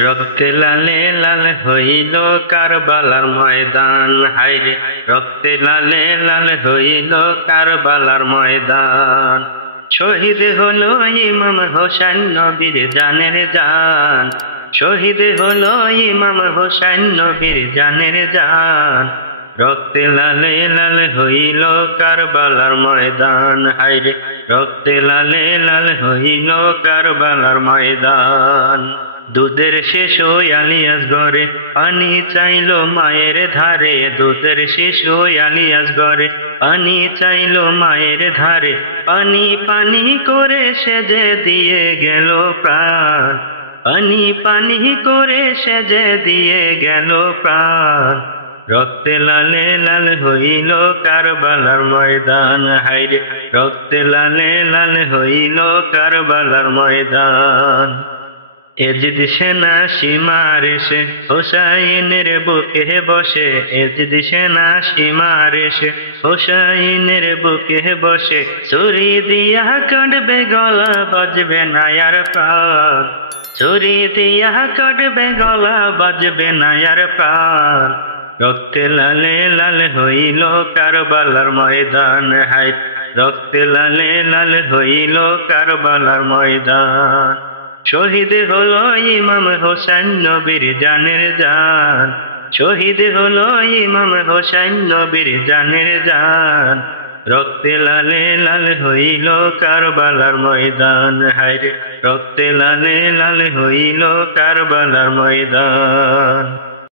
রক্তে লালে লাল হইল কারবালার ময়দান, হায়রে রক্তে লালে লাল হইল কারবালার ময়দান। শহীদ হলো ইমাম হোসেন নবীর জানের জান, শহীদ হলো ইমাম হোসেন নবীর জানের জান। রক্তে লালে লাল হইল কারবালার ময়দান, হায়রে রক্তে লালে লাল হইল কারবালার ময়দান। দুধের শিশু আলিয়াস ঘরে পানি চাইল মায়ের ধারে, দুধের শিশু আলিয়াস ঘরে পানি চাইল মায়ের ধারে। পানি পানি করে সেজে দিয়ে গেল প্রাণ, পানি পানি করে সেজে দিয়ে গেল প্রাণ। রক্তে লালে লাল হইল কারবালার ময়দান, হায়রে রক্তে লালে লাল হইল কারবালার ময়দান। এজিদ সেনা সীমার এসে হোসাইনের বুকে বসে, এজিদ সেনা সীমার এসে হোসাইনের বুকে বসে। ছুরি দিয়া কাটবে গলা বাজবে না আর প্রাণ, ছুরি দিয়া কাটবে গলা বাজবে না আর প্রাণ। রক্তে লালে লাল হইল কারবালার ময়দান, হায় রক্তে লালে লাল হইল কারবালার ময়দান। শহীদ হলো ইমাম হোসেন নবীর জানের জান, শহীদ হলো ইমাম হোসেন নবীর জানের জান। রক্তে লালে লাল হইল কারবালার ময়দান, হায়রে রক্তে লালে লাল হইল কারবালার ময়দান।